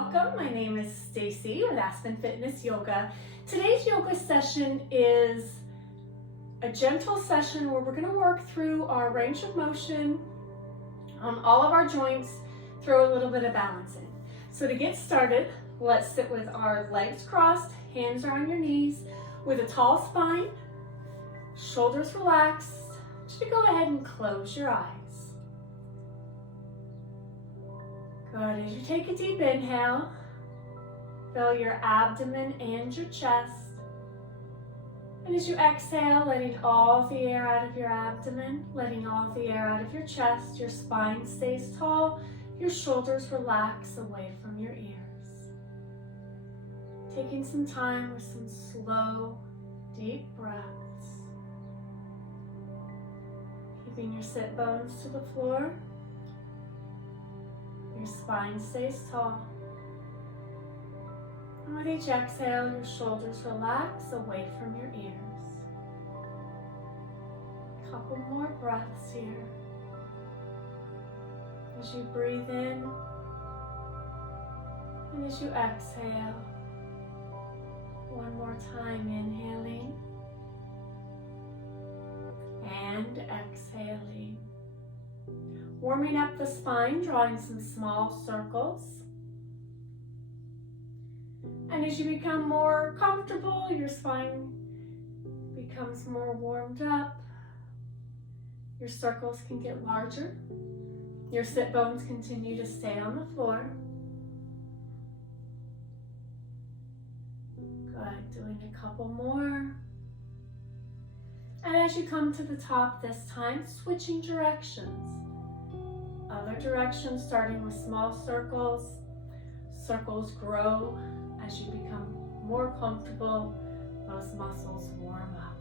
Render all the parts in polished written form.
welcome. My name is Stacie with Aspen Fitness Yoga. Today's yoga session is a gentle session where we're going to work through our range of motion on all of our joints, throw a little bit of balance in. So to get started, let's sit with our legs crossed, hands are on your knees, with a tall spine, shoulders relaxed. Just go ahead and close your eyes. Good. As you take a deep inhale, fill your abdomen and your chest. And as you exhale, letting all the air out of your abdomen, letting all the air out of your chest, your spine stays tall, your shoulders relax away from your ears. Taking some time with some slow, deep breaths. Keeping your sit bones to the floor. Your spine stays tall. And with each exhale, your shoulders relax away from your ears. A couple more breaths here. As you breathe in and as you exhale. One more time, inhaling and exhaling. Warming up the spine, drawing some small circles. And as you become more comfortable, your spine becomes more warmed up. Your circles can get larger. Your sit bones continue to stay on the floor. Good, doing a couple more. And as you come to the top this time, switching directions. Other directions, starting with small circles. Circles grow as you become more comfortable. Those muscles warm up.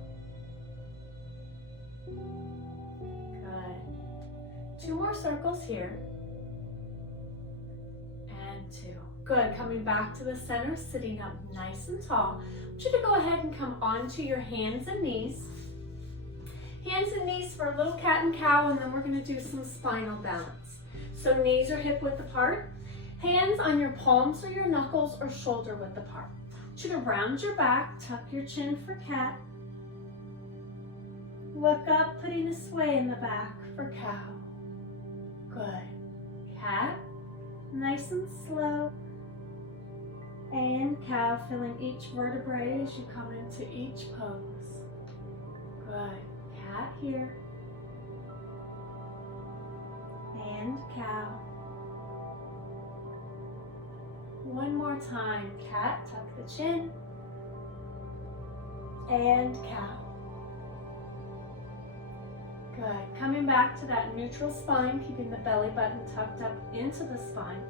Good. 2 more circles here. And 2. Good. Coming back to the center, sitting up nice and tall. I want you to go ahead and come onto your hands and knees. Hands and knees for a little cat and cow, and then we're going to do some spinal balance. So knees are hip width apart. Hands on your palms or your knuckles or shoulder width apart. I want you to round your back, tuck your chin for cat. Look up, putting a sway in the back for cow. Good. Cat, nice and slow. And cow, feeling each vertebrae as you come into each pose. Good. Cat here. And cow. One more time. Cat, tuck the chin. And cow. Good. Coming back to that neutral spine, keeping the belly button tucked up into the spine.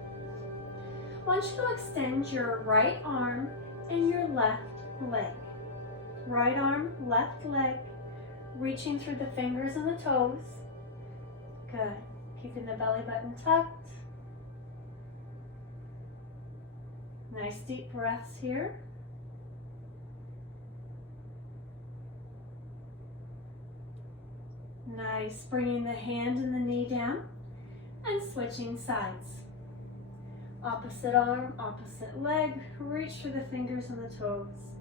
I want you to extend your right arm and your left leg. Right arm, left leg. Reaching through the fingers and the toes. Good. Keeping the belly button tucked. Nice deep breaths here. Nice. Bringing the hand and the knee down and switching sides. Opposite arm, opposite leg. Reach through the fingers and the toes.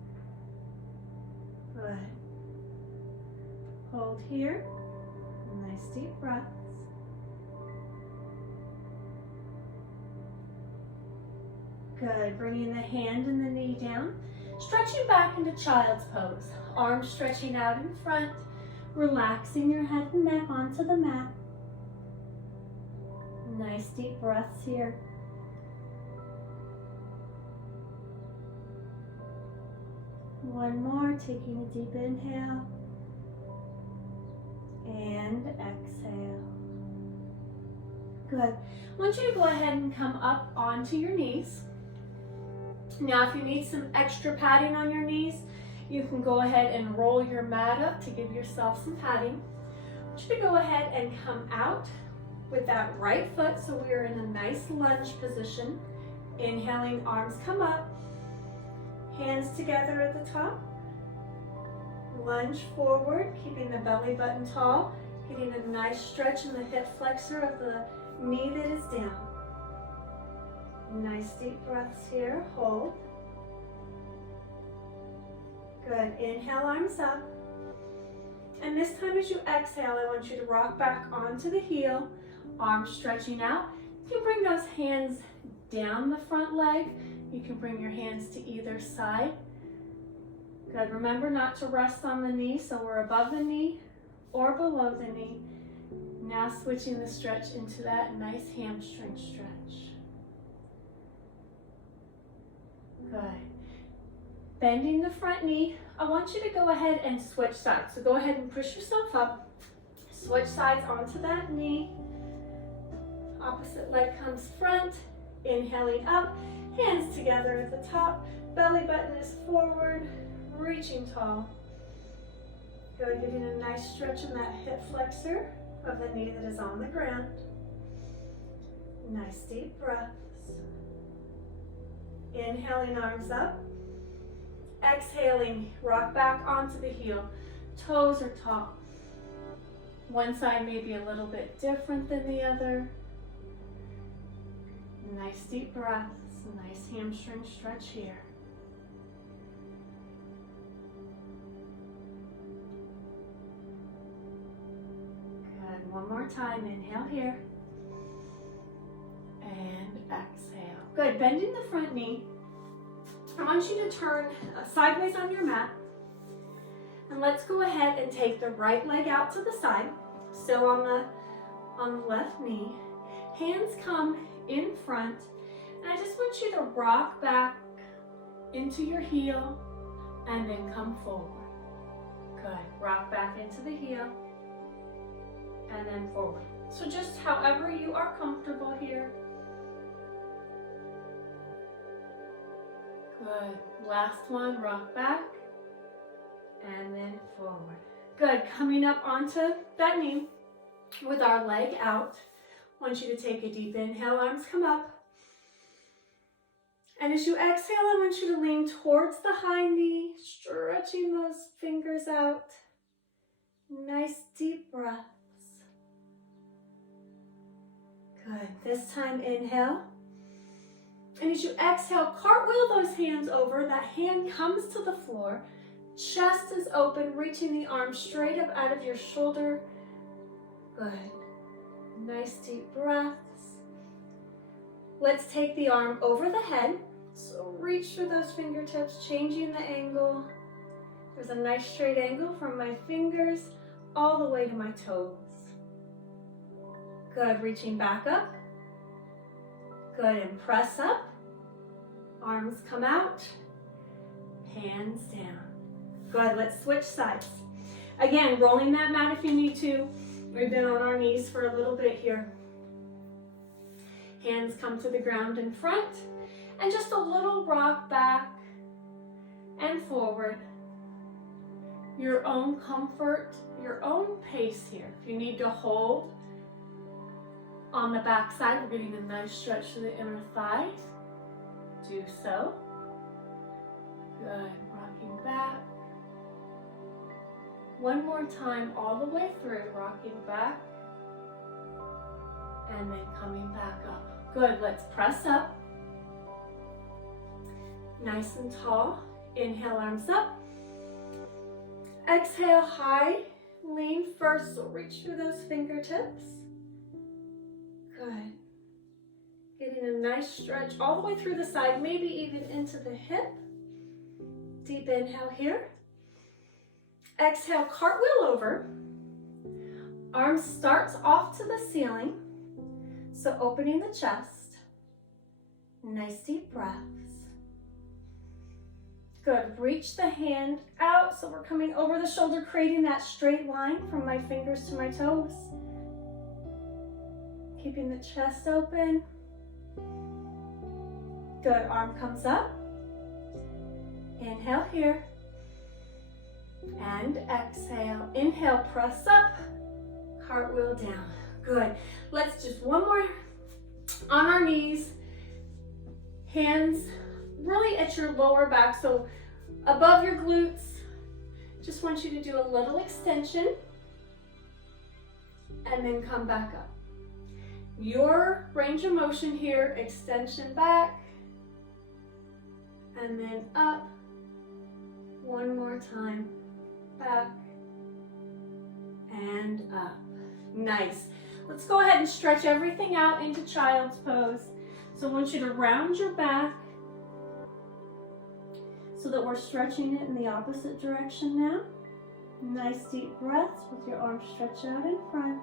Good. Hold here. Nice deep breaths. Good. Bringing the hand and the knee down. Stretching back into child's pose. Arms stretching out in front. Relaxing your head and neck onto the mat. Nice deep breaths here. One more. Taking a deep inhale. And exhale. Good. I want you to go ahead and come up onto your knees. Now, if you need some extra padding on your knees, you can go ahead and roll your mat up to give yourself some padding. I want you to go ahead and come out with that right foot, so we are in a nice lunge position. Inhaling, arms come up, hands together at the top. Lunge forward, keeping the belly button tall, getting a nice stretch in the hip flexor of the knee that is down. Nice deep breaths here. Hold. Good. Inhale, arms up. And this time as you exhale, I want you to rock back onto the heel, arms stretching out. You can bring those hands down the front leg. You can bring your hands to either side. Good. Remember not to rest on the knee, so we're above the knee or below the knee. Now switching the stretch into that nice hamstring stretch. Good. Bending the front knee. I want you to go ahead and switch sides. So go ahead and push yourself up. Switch sides onto that knee. Opposite leg comes front. Inhaling up. Hands together at the top. Belly button is forward. Reaching tall. Good. Getting a nice stretch in that hip flexor of the knee that is on the ground. Nice deep breaths. Inhaling, arms up. Exhaling, rock back onto the heel. Toes are tall. One side may be a little bit different than the other. Nice deep breaths. Nice hamstring stretch here. Good. One more time. Inhale here. And exhale. Good. Bending the front knee. I want you to turn sideways on your mat. And let's go ahead and take the right leg out to the side. Still on the left knee. Hands come in front. And I just want you to rock back into your heel and then come forward. Good. Rock back into the heel and then forward. So just however you are comfortable here. Good. Last one, rock back and then forward. Good. Coming up onto that knee with our leg out. I want you to take a deep inhale, arms come up. And as you exhale, I want you to lean towards the high knee, stretching those fingers out. Nice deep breaths. Good. This time, inhale. And as you exhale, cartwheel those hands over. That hand comes to the floor. Chest is open, reaching the arms straight up out of your shoulder. Good. Nice deep breaths. Let's take the arm over the head. So reach through those fingertips, changing the angle. There's a nice straight angle from my fingers all the way to my toes. Good. Reaching back up. Good. And press up. Arms come out. Hands down. Good. Let's switch sides. Again, rolling that mat if you need to. We've been on our knees for a little bit here. Hands come to the ground in front. And just a little rock back and forward. Your own comfort, your own pace here. If you need to hold on the back side, we're getting a nice stretch to the inner thighs. Do so. Good. Rocking back. One more time all the way through, rocking back. And then coming back up. Good. Let's press up. Nice and tall. Inhale, arms up. Exhale, high. Lean first, so reach through those fingertips. Good. Getting a nice stretch all the way through the side, maybe even into the hip. Deep inhale here. Exhale, cartwheel over. Arm starts off to the ceiling. So opening the chest. Nice deep breaths. Good. Reach the hand out. So we're coming over the shoulder, creating that straight line from my fingers to my toes. Keeping the chest open. Good. Arm comes up. Inhale here. And exhale. Inhale, press up. Cartwheel down. Good. Let's just one more on our knees. Hands really at your lower back, so above your glutes. Just want you to do a little extension and then come back up. Your range of motion here, extension back, and then up. One more time, back, and up. Nice. Let's go ahead and stretch everything out into child's pose. So I want you to round your back so that we're stretching it in the opposite direction now. Nice deep breaths with your arms stretched out in front.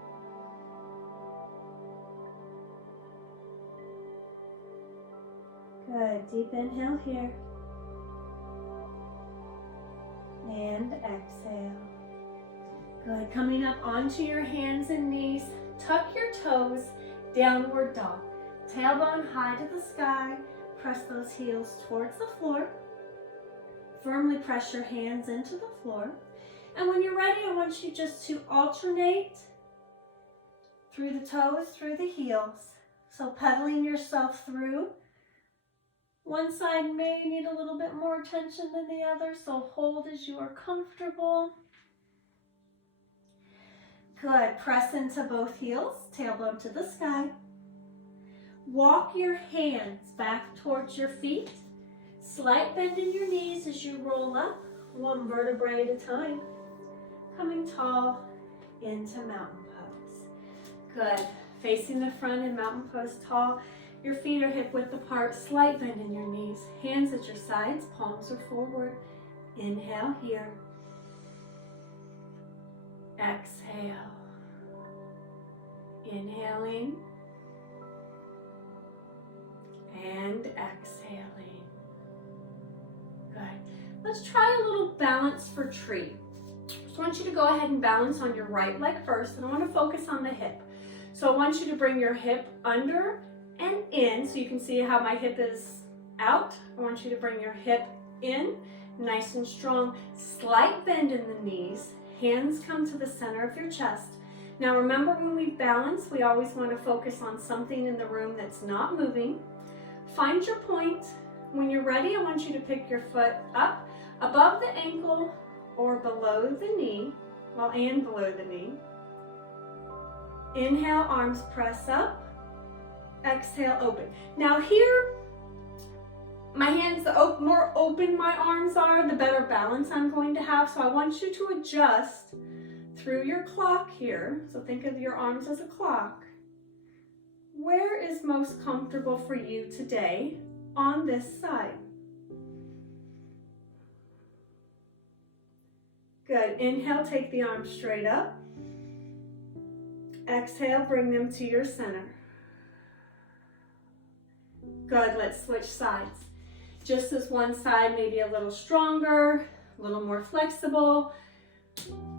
Good, deep inhale here. And exhale. Good, coming up onto your hands and knees. Tuck your toes, downward dog. Tailbone high to the sky. Press those heels towards the floor. Firmly press your hands into the floor. And when you're ready, I want you just to alternate through the toes, through the heels. So pedaling yourself through. One side may need a little bit more attention than the other, so hold as you are comfortable. Good, press into both heels, tailbone to the sky. Walk your hands back towards your feet. Slight bend in your knees as you roll up, one vertebrae at a time. Coming tall into mountain pose. Good, facing the front in mountain pose tall. Your feet are hip width apart, slight bend in your knees. Hands at your sides, palms are forward. Inhale here. Exhale. Inhaling. And exhaling. Good. Let's try a little balance for tree. So I want you to go ahead and balance on your right leg first, and I want to focus on the hip. So I want you to bring your hip under and in, so you can see how my hip is out. I want you to bring your hip in, nice and strong. Slight bend in the knees. Hands come to the center of your chest. Now remember, when we balance, we always want to focus on something in the room that's not moving. Find your point. When you're ready, I want you to pick your foot up above the ankle or below the knee, and below the knee. Inhale, arms press up. Exhale, open. Now here, my hands, the more open my arms are, the better balance I'm going to have. So I want you to adjust through your clock here. So think of your arms as a clock. Where is most comfortable for you today on this side? Good. Inhale, take the arms straight up. Exhale, bring them to your center. Good, let's switch sides. Just as one side may be a little stronger, a little more flexible.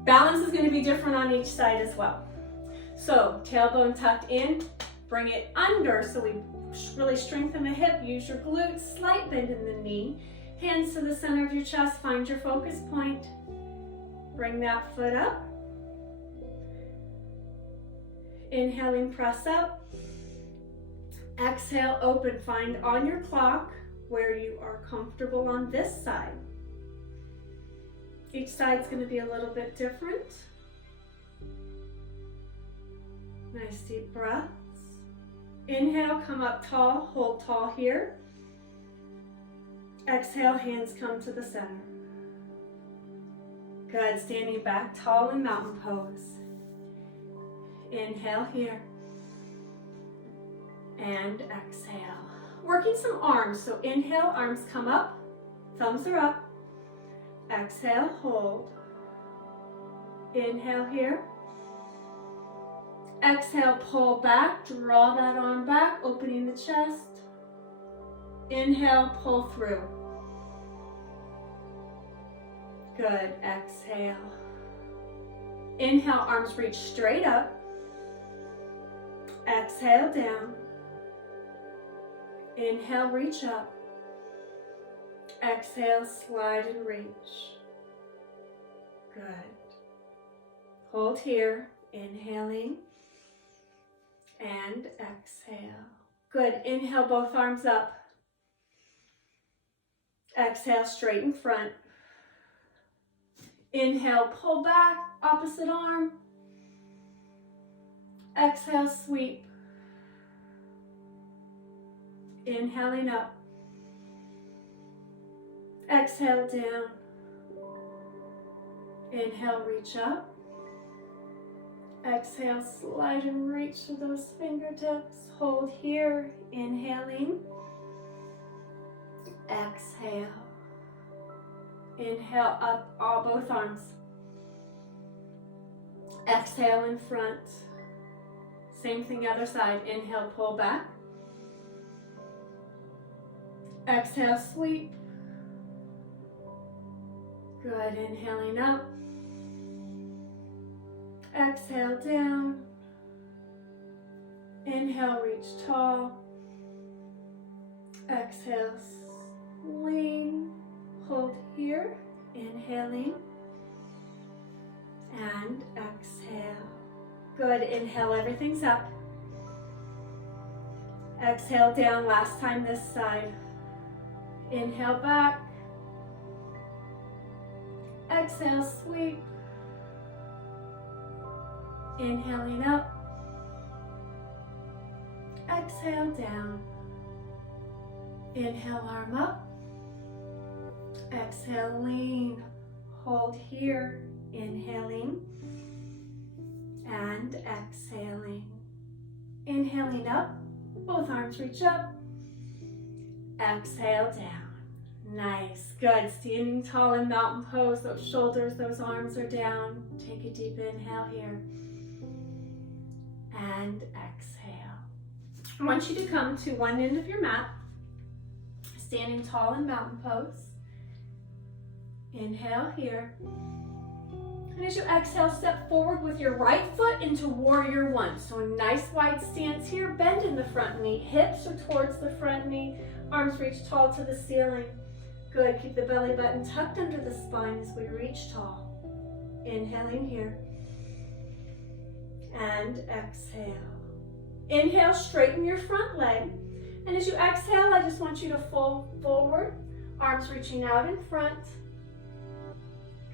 Balance is going to be different on each side as well. So tailbone tucked in, bring it under so we really strengthen the hip. Use your glutes, slight bend in the knee. Hands to the center of your chest, find your focus point. Bring that foot up. Inhaling, press up. Exhale, open. Find on your clock where you are comfortable on this side. Each side's going to be a little bit different. Nice deep breaths. Inhale, come up tall, hold tall here. Exhale, hands come to the center. Good, standing back tall in mountain pose. Inhale here. And exhale. Working some arms. So inhale, arms come up, thumbs are up. Exhale, hold. Inhale here. Exhale, pull back, draw that arm back, opening the chest. Inhale, pull through. Good, exhale. Inhale, arms reach straight up. Exhale, down. Inhale, reach up. Exhale, slide and reach. Good. Hold here, inhaling and exhale. Good, inhale, both arms up. Exhale, straight in front. Inhale, pull back, opposite arm. Exhale, sweep. Inhaling up. Exhale down. Inhale, reach up. Exhale, slide and reach to those fingertips. Hold here, inhaling. Exhale. Inhale up, both arms. Exhale in front. Same thing other side. Inhale, pull back. Exhale, sweep. Good, inhaling up. Exhale down. Inhale, reach tall. Exhale, lean. Hold here, inhaling. And exhale. Good, inhale, everything's up. Exhale down, last time this side. Inhale back. Exhale, sweep. Inhaling up. Exhale down. Inhale, arm up. Exhale, lean. Hold here. Inhaling. And exhaling. Inhaling up. Both arms reach up. Exhale down. Nice. Good. Standing tall in mountain pose. Those shoulders, those arms are down. Take a deep inhale here. And exhale. I want you to come to one end of your mat. Standing tall in mountain pose. Inhale here. And as you exhale, step forward with your right foot into warrior one. So a nice wide stance here. Bend in the front knee. Hips are towards the front knee. Arms reach tall to the ceiling. Good. Keep the belly button tucked under the spine as we reach tall. Inhaling here. And exhale. Inhale, straighten your front leg. And as you exhale, I just want you to fold forward. Arms reaching out in front.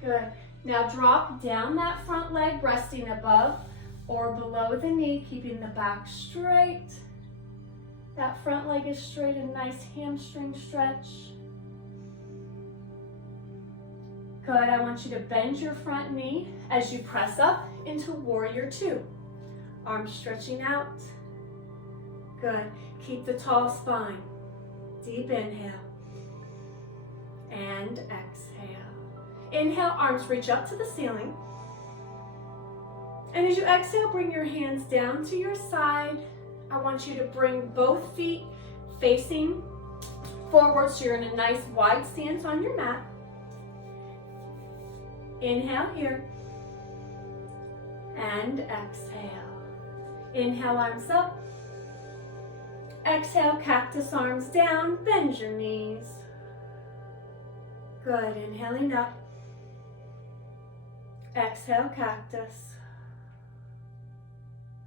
Good. Now drop down that front leg, resting above or below the knee, keeping the back straight. That front leg is straight, a nice hamstring stretch. Good, I want you to bend your front knee as you press up into warrior two. Arms stretching out. Good, keep the tall spine. Deep inhale. And exhale. Inhale, arms reach up to the ceiling. And as you exhale, bring your hands down to your side. I want you to bring both feet facing forward so you're in a nice wide stance on your mat. Inhale here. And exhale. Inhale, arms up. Exhale, cactus arms down. Bend your knees. Good, inhaling up. Exhale, cactus.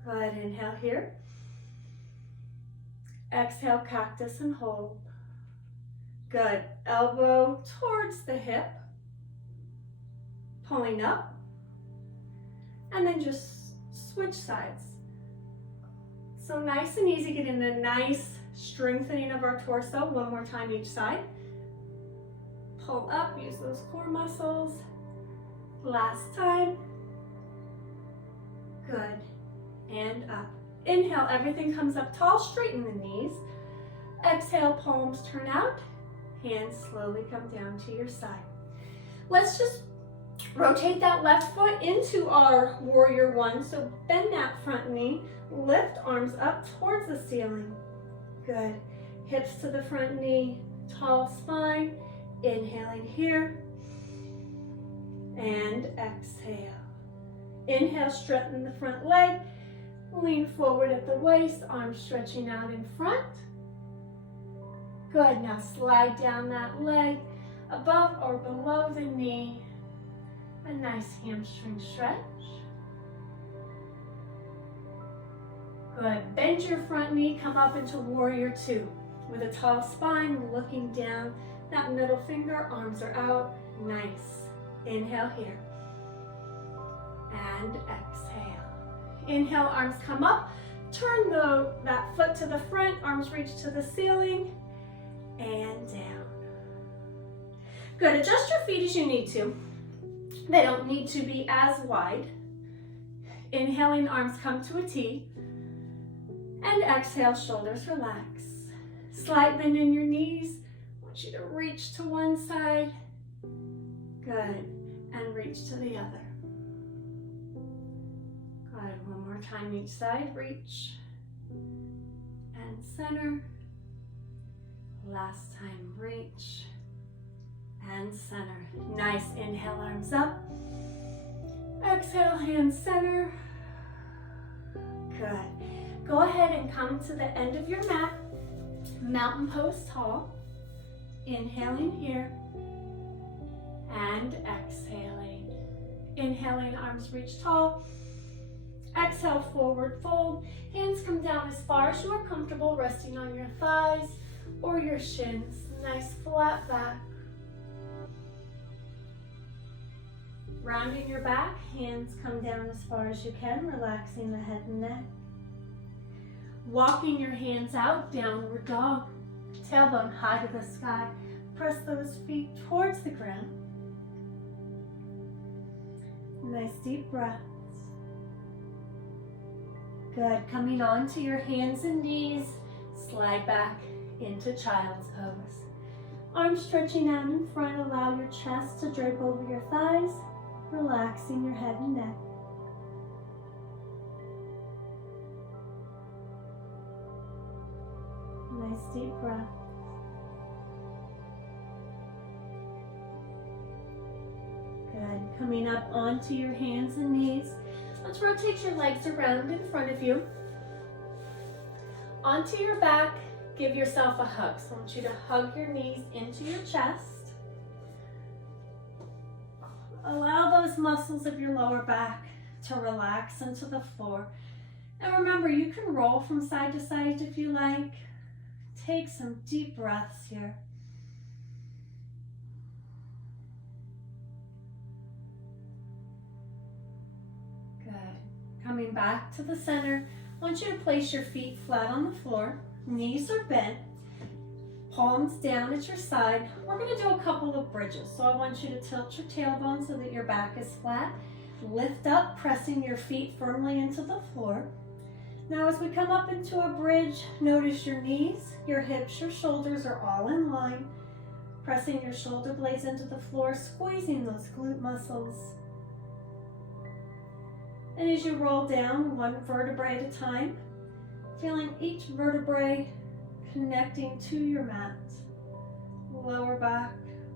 Good, inhale here. Exhale, cactus and hold. Good, elbow towards the hip. Pulling up. And then just switch sides. So nice and easy, getting a nice strengthening of our torso. One more time each side. Pull up, use those core muscles. Last time. Good. And up. Inhale, everything comes up tall, straighten the knees. Exhale, palms turn out. Hands slowly come down to your side. Let's just rotate that left foot into our warrior one. So bend that front knee. Lift arms up towards the ceiling. Good. Hips to the front knee. Tall spine. Inhaling here. And exhale. Inhale, straighten the front leg. Lean forward at the waist, arms stretching out in front. Good, now slide down that leg above or below the knee. A nice hamstring stretch. Good, bend your front knee, come up into warrior two. With a tall spine, looking down, that middle finger, arms are out, nice. Inhale here, and exhale. Inhale, arms come up, Turn that foot to the front, arms reach to the ceiling, and down. Good, adjust your feet as you need to. They don't need to be as wide. Inhaling, arms come to a T. And exhale, shoulders relax. Slight bend in your knees. I want you to reach to one side. Good, and reach to the other. Good, one more time each side, reach. And center. Last time, reach. And center. Nice, inhale, arms up. Exhale, hands center. Good. Go ahead and come to the end of your mat. Mountain pose tall. Inhaling here. And exhaling. Inhaling, arms reach tall. Exhale, forward fold. Hands come down as far as you are comfortable, resting on your thighs or your shins. Nice flat back. Rounding your back, hands come down as far as you can, relaxing the head and neck. Walking your hands out, downward dog. Tailbone high to the sky. Press those feet towards the ground. Nice deep breaths. Good, coming on to your hands and knees, slide back into child's pose. Arms stretching out in front, allow your chest to drape over your thighs, relaxing your head and neck. Nice deep breath. Good. Coming up onto your hands and knees. Let's rotate your legs around in front of you. Onto your back, give yourself a hug. So I want you to hug your knees into your chest. Allow those muscles of your lower back to relax into the floor. And remember, you can roll from side to side if you like. Take some deep breaths here. Good. Coming back to the center, I want you to place your feet flat on the floor. Knees are bent. Palms down at your side. We're going to do a couple of bridges. So I want you to tilt your tailbone so that your back is flat. Lift up, pressing your feet firmly into the floor. Now as we come up into a bridge, notice your knees, your hips, your shoulders are all in line. Pressing your shoulder blades into the floor, squeezing those glute muscles. And as you roll down, one vertebrae at a time, feeling each vertebrae connecting to your mat. Lower back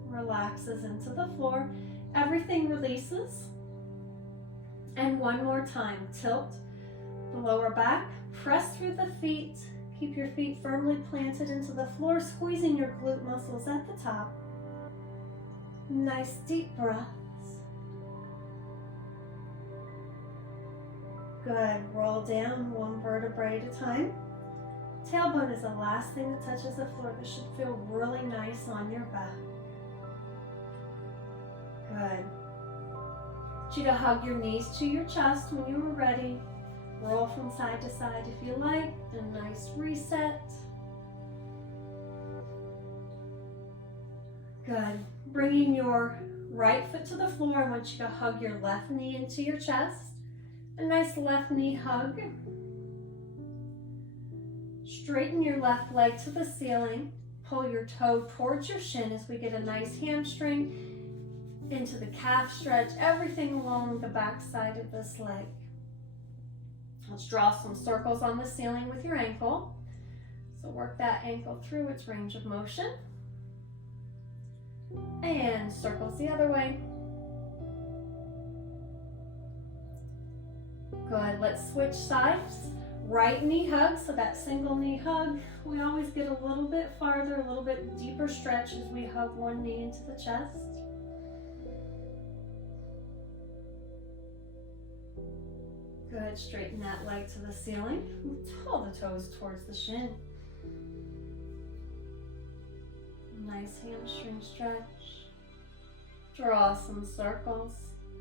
relaxes into the floor. Everything releases. And one more time, tilt the lower back, press through the feet. Keep your feet firmly planted into the floor, squeezing your glute muscles at the top. Nice deep breaths. Good, roll down one vertebrae at a time. Tailbone is the last thing that touches the floor. This should feel really nice on your back. Good. I want you to hug your knees to your chest when you are ready. Roll from side to side if you like. A nice reset. Good. Bringing your right foot to the floor, I want you to hug your left knee into your chest. A nice left knee hug. Straighten your left leg to the ceiling. Pull your toe towards your shin as we get a nice hamstring into the calf stretch, everything along the back side of this leg. Let's draw some circles on the ceiling with your ankle. So work that ankle through its range of motion. And circles the other way. Good, let's switch sides. Right knee hug, so that single knee hug, we always get a little bit farther, a little bit deeper stretch as we hug one knee into the chest. Good, straighten that leg to the ceiling. Pull the toes towards the shin. Nice hamstring stretch. Draw some circles.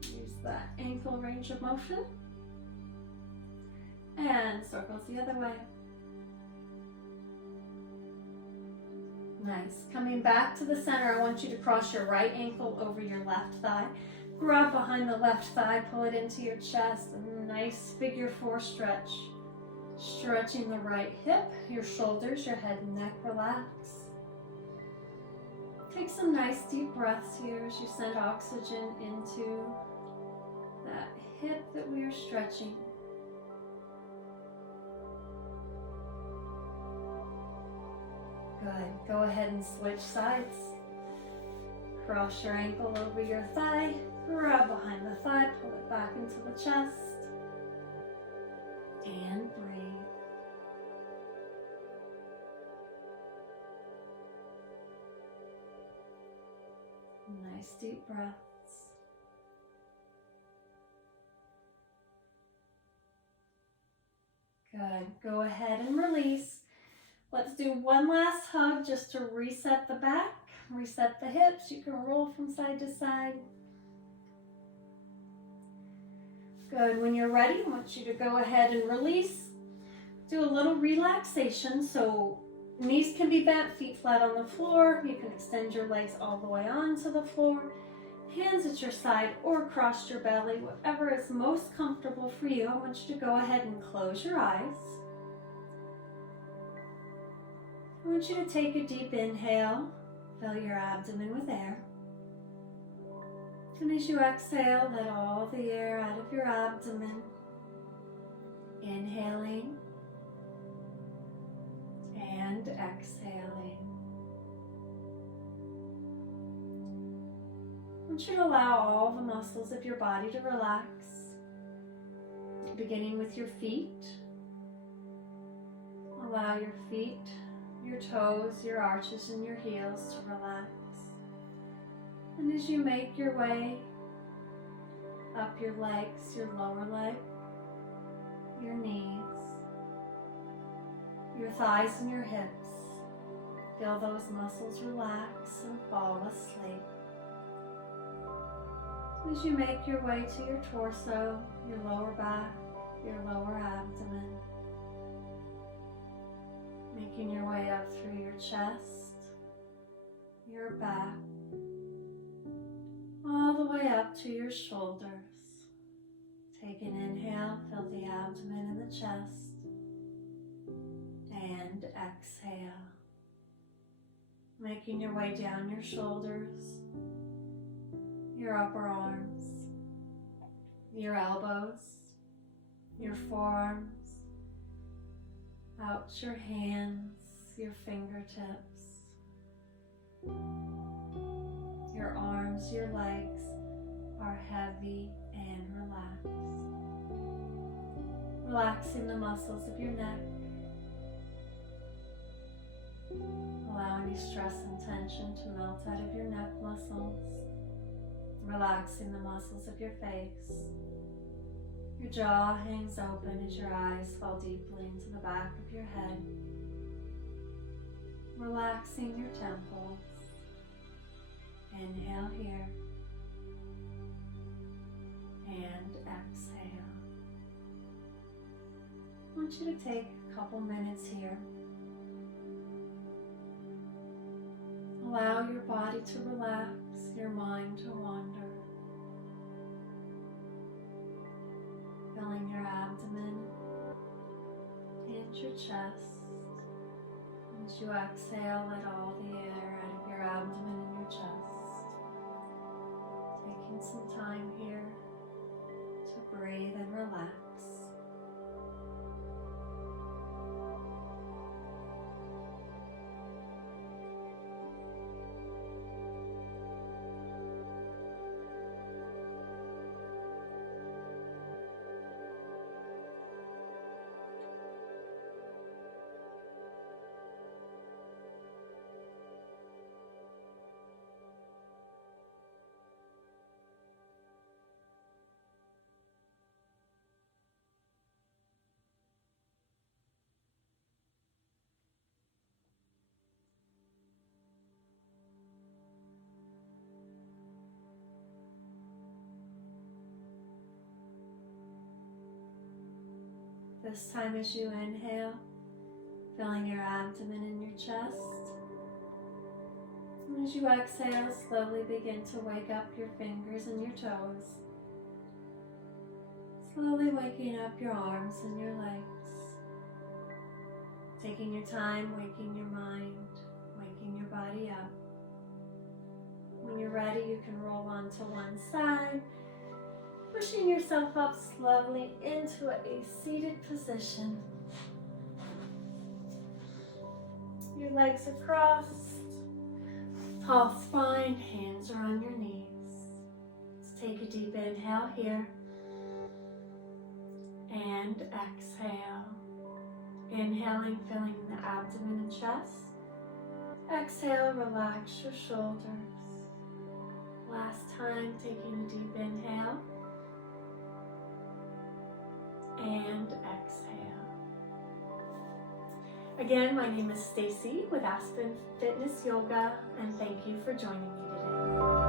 Use that ankle range of motion. And and circles the other way. Nice. Coming back to the center, I want you to cross your right ankle over your left thigh. Grab behind the left thigh, pull it into your chest. A nice figure 4 stretch. Stretching the right hip, your shoulders, your head and neck relax. Take some nice deep breaths here as you send oxygen into that hip that we are stretching. Good. Go ahead and switch sides. Cross your ankle over your thigh, grab behind the thigh, pull it back into the chest, and breathe. Nice deep breaths. Good. Go ahead and release. Let's do one last hug just to reset the back, reset the hips. You can roll from side to side. Good. When you're ready, I want you to go ahead and release. Do a little relaxation. So knees can be bent, feet flat on the floor. You can extend your legs all the way onto the floor. Hands at your side or across your belly, whatever is most comfortable for you. I want you to go ahead and close your eyes. I want you to take a deep inhale, fill your abdomen with air. And as you exhale, let all the air out of your abdomen. Inhaling and exhaling. I want you to allow all the muscles of your body to relax, beginning with your feet. Allow your feet, your toes, your arches, and your heels to relax. And as you make your way up your legs, your lower leg, your knees, your thighs and your hips, feel those muscles relax and fall asleep. As you make your way to your torso, your lower back, your lower abdomen, making your way up through your chest, your back, all the way up to your shoulders. Take an inhale, fill the abdomen and the chest, and exhale. Making your way down your shoulders, your upper arms, your elbows, your forearms, out your hands, your fingertips, your arms, your legs are heavy and relaxed. Relaxing the muscles of your neck. Allow any stress and tension to melt out of your neck muscles. Relaxing the muscles of your face. Your jaw hangs open as your eyes fall deeply into the back of your head. Relaxing your temples. Inhale here. And exhale. I want you to take a couple minutes here. Allow your body to relax, your mind to wander. Filling your abdomen and your chest. As you exhale, let all the air out of your abdomen and your chest. Taking some time here to breathe and relax. this time as you inhale, filling your abdomen and your chest. And as you exhale, slowly begin to wake up your fingers and your toes. Slowly waking up your arms and your legs. Taking your time, waking your mind, waking your body up. When you're ready, you can roll onto one side, pushing yourself up slowly into a seated position. Your legs are crossed, tall spine, hands are on your knees. Let's take a deep inhale here and exhale. Inhaling, filling the abdomen and chest. Exhale, relax your shoulders. Last time, taking a deep inhale and exhale. Again, my name is Stacie with Aspen Fitness Yoga, and thank you for joining me today.